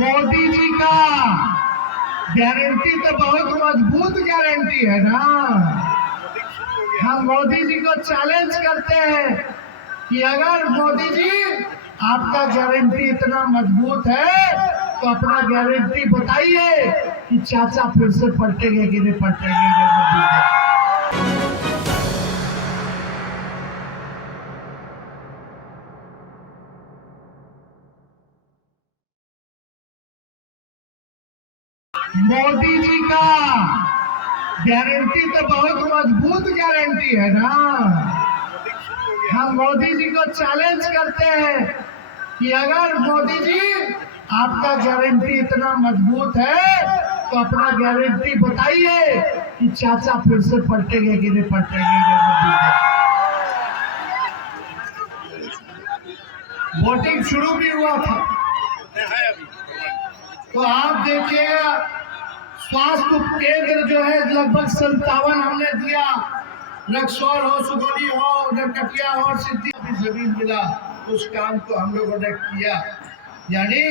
मोदी जी का गारंटी तो बहुत मजबूत गारंटी है ना। हम मोदी जी को चैलेंज करते हैं कि अगर मोदी जी आपका गारंटी इतना मजबूत है तो अपना गारंटी बताइए कि चाचा फिर से पलटेंगे कि नहीं पलटेंगे। मोदी जी का गारंटी तो बहुत मजबूत गारंटी है ना। हम मोदी जी को चैलेंज करते हैं कि अगर मोदी जी आपका गारंटी इतना मजबूत है तो अपना गारंटी बताइए कि चाचा फिर से पलटेंगे कि नहीं पलटेंगे। वोटिंग शुरू भी हुआ था तो आप देखिएगा स्वास्थ्य केंद्र जो है लगभग 57 हमने दिया। रक्सौल हो, सुगौली हो, नरकटिया हो, सिद्धि भी जमीन मिला, उस काम को हम लोगों ने किया। यानी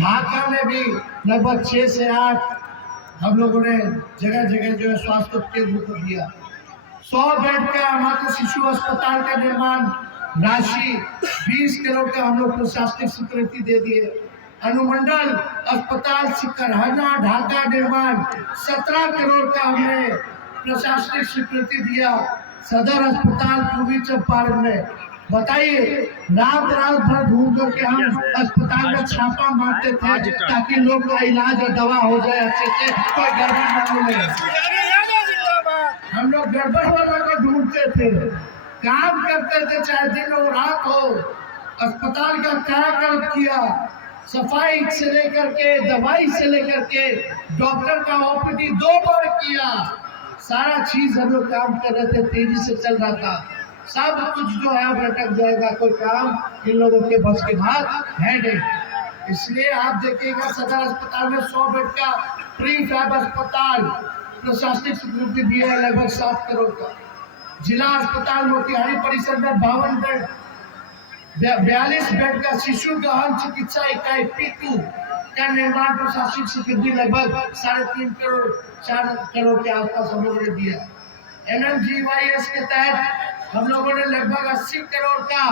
ढाका में भी लगभग 6 से 8 हम लोगों ने जगह जगह जो है स्वास्थ्य केंद्र को दिया। 100 बेड का मातृ शिशु अस्पताल का निर्माण राशि 20 करोड़ का हम लोग प्रशासनिक स्वीकृति दे दिए। अनुमंडल अस्पताल सिकरहना ढाका निर्माण 17 करोड़ का हमने प्रशासनिक स्वीकृति दिया। सदर अस्पताल पूर्वी चंपारण में बताइए रात भर ढूंढ करके हम अस्पताल में छापा मारते थे ताकि लोग का इलाज और दवा हो जाए अच्छे से, कोई गड़बड़ न मिले। हम लोग गड़बड़ वाला को ढूंढते थे, काम करते थे चाहे दिन हो रात हो। अस्पताल का कायाकल्प किया, सफाई से लेकर के दवाई से लेकर के डॉक्टर का ओपीडी 2 बार किया। सारा चीज हम लोग काम कर रहे थे, तेजी से चल रहा था। सब कुछ जो है भटक जाएगा, कोई काम इन लोगों के बस के बाहर है नहीं। इसलिए आप देखिएगा सदर अस्पताल में 100 बेड का प्री फैब अस्पताल प्रशासनिक स्वीकृति दिया है लगभग 7 करोड़ का। जिला अस्पताल मोतिहारी परिसर में 52 बेड, 42 बेड का शिशु गहन चिकित्सा इकाई P2 का निर्माण प्रशासनिक स्वीकृति लगभग 3.5 करोड़ 4 करोड़ के आसपास हम लोगों ने दिया। MMGYS के तहत हम लोगों ने लगभग 80 करोड़ का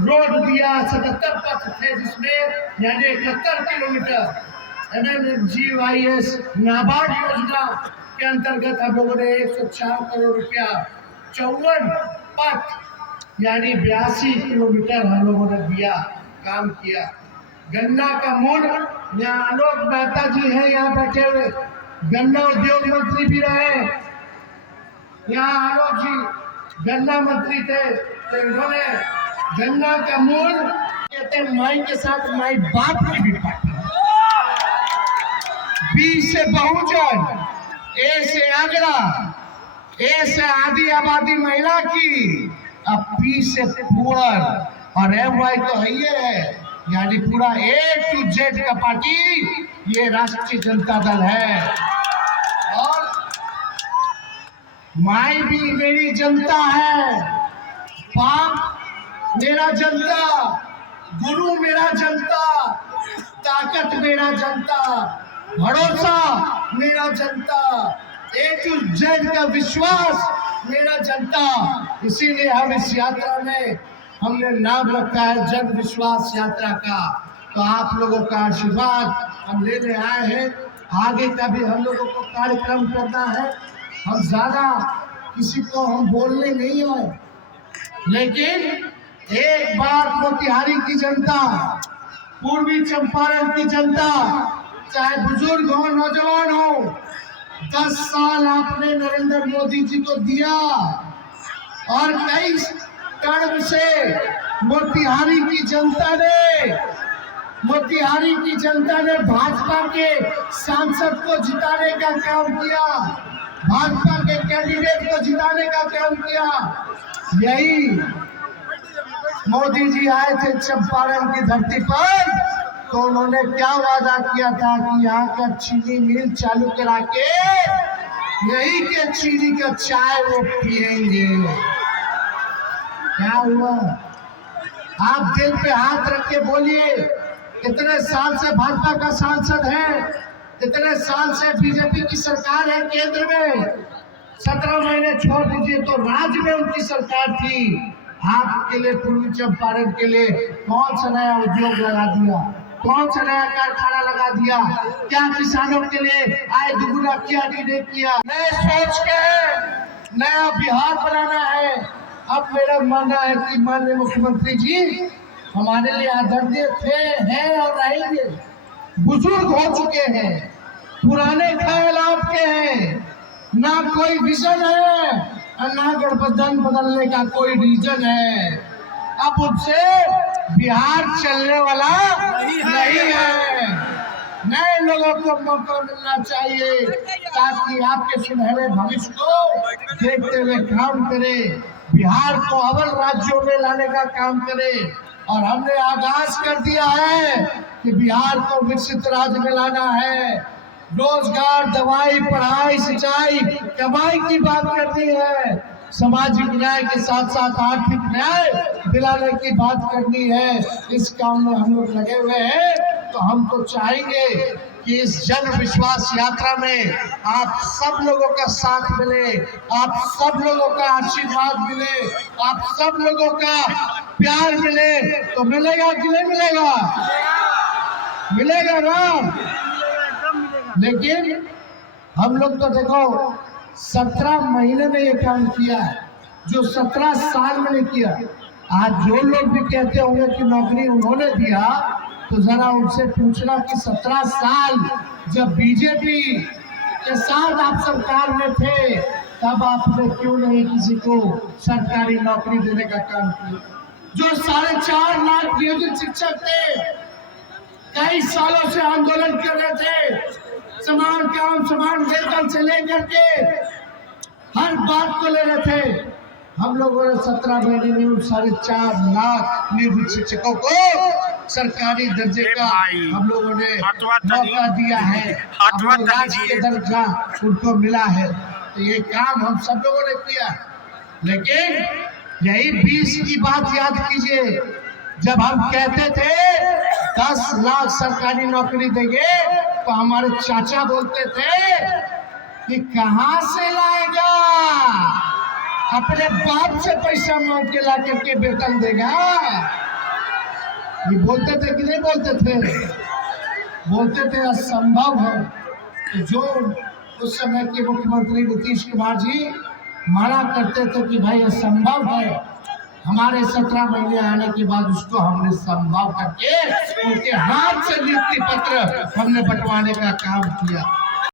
रोड दिया। 77 पथ थे जिसमें यानी 71 किलोमीटर। MMGYS नाबार्ड योजना के अंतर्गत हम लोगों ने 104 करोड़ रुपया 54 पथ यानी 82 किलोमीटर हम लोगों ने दिया, काम किया। गन्ना का मूल, यहाँ आलोक मेहता जी हैं यहाँ बैठे हुए, गन्ना उद्योग मंत्री भी रहे। यहाँ आलोक जी गन्ना मंत्री थे तो इन्होंने गन्ना का मूल कहते माई के साथ माई बाप की भी पार्टी, बी से बहुजन, ए से आगरा, ए से आदि आबादी महिला की, अब पी से पुअर और MY तो है यानी पूरा A to Z का पार्टी ये राष्ट्रीय जनता दल है। और माई भी मेरी जनता है, बाप मेरा जनता, गुरु मेरा जनता, ताकत मेरा जनता, भरोसा मेरा जनता, A to Z का विश्वास मेरा जनता। इसीलिए हम इस यात्रा में हमने नाम रखा है जन विश्वास यात्रा का। तो आप लोगों का आशीर्वाद हम लेने आए हैं। आगे का भी हम लोगों को कार्यक्रम करना है। हम ज्यादा किसी को हम बोलने नहीं आए, लेकिन एक बार मोतिहारी की जनता, पूर्वी चंपारण की जनता, चाहे बुजुर्ग हो नौजवान हो, 10 साल आपने नरेंद्र मोदी जी को दिया और कई टर्म से मोतिहारी की जनता ने भाजपा के सांसद को जिताने का काम किया, भाजपा के कैंडिडेट को जिताने का काम किया। यही मोदी जी आए थे चंपारण की धरती पर तो उन्होंने क्या वादा किया था कि यहाँ का चीनी मिल चालू करा के यही के चीनी का चाय वो पिएंगे। क्या हुआ? आप दिल पे हाथ रख के बोलिए इतने साल से भाजपा का सांसद है, इतने साल से बीजेपी की सरकार है केंद्र में। 17 महीने छोड़ दीजिए तो राज्य में उनकी सरकार थी। आपके लिए पूर्वी चंपारण के लिए कौन सा नया उद्योग लगा दिया, कौन सा नया कारखाना लगा दिया? क्या किसानों के लिए आय दुगुना किया नहीं किया? नए सोच के नया बिहार बनाना है। अब मेरा मानना है कि माननीय मुख्यमंत्री जी हमारे लिए आदरणीय थे, हैं और रहेंगे। बुजुर्ग हो चुके हैं, पुराने ख्याल आपके हैं, ना कोई विजन है और ना गठबंधन बदलने का कोई रीजन है। अब उनसे बिहार चलने वाला नहीं है। नए लोगों को मौका मिलना चाहिए ताकि आपके सुनहरे भविष्य को देखते हुए काम करे, बिहार को अव्वल राज्यों में लाने का काम करे। और हमने आगाज कर दिया है कि बिहार को विकसित राज्य में लाना है। रोजगार, दवाई, पढ़ाई, सिंचाई, कमाई की बात करनी है। सामाजिक न्याय के साथ साथ आर्थिक न्याय दिलाने की बात करनी है। इस काम में हम लोग लगे हुए हैं। तो हम तो चाहेंगे कि इस जन विश्वास यात्रा में आप सब लोगों का साथ मिले, आप सब लोगों का आशीर्वाद मिले, आप सब लोगों का प्यार मिले। तो मिलेगा कि नहीं मिलेगा? मिलेगा ना? लेकिन हम लोग तो देखो 17 महीने में ये काम किया है जो 17 साल में नहीं किया। आज जो लोग भी कहते होंगे कि नौकरी उन्होंने दिया, तो जरा उनसे पूछना कि 17 साल जब बीजेपी के साथ आप सरकार में थे तब आपने क्यों नहीं किसी को सरकारी नौकरी देने का काम किया? जो 4.5 लाख नियोजित शिक्षक थे, कई सालों से आंदोलन कर रहे थे, समान काम समान वेतन से लेकर के हर बात को ले रहे थे। हम लोगों ने 17 महीने में 4.5 लाख नियोजित शिक्षकों को सरकारी दर्जे का हम लोगों ने मौका दिया है, राष्ट्रीय दर्जा उनको मिला है। तो ये काम हम सब लोगों ने किया। लेकिन यही 20 की बात याद कीजिए, जब हम कहते थे 10 लाख सरकारी नौकरी देंगे तो हमारे चाचा बोलते थे कि कहां से लाएगा, अपने बाप से पैसा मांग के ला करके वेतन देगा। ये बोलते थे कि नहीं बोलते थे? बोलते थे असंभव है। तो जो उस समय के मुख्यमंत्री नीतीश कुमार जी मना करते थे कि भाई असंभव है, हमारे 17 महीने आने के बाद उसको हमने संभव करके उनके हाथ से नियुक्ति पत्र हमने बंटवाने का काम किया।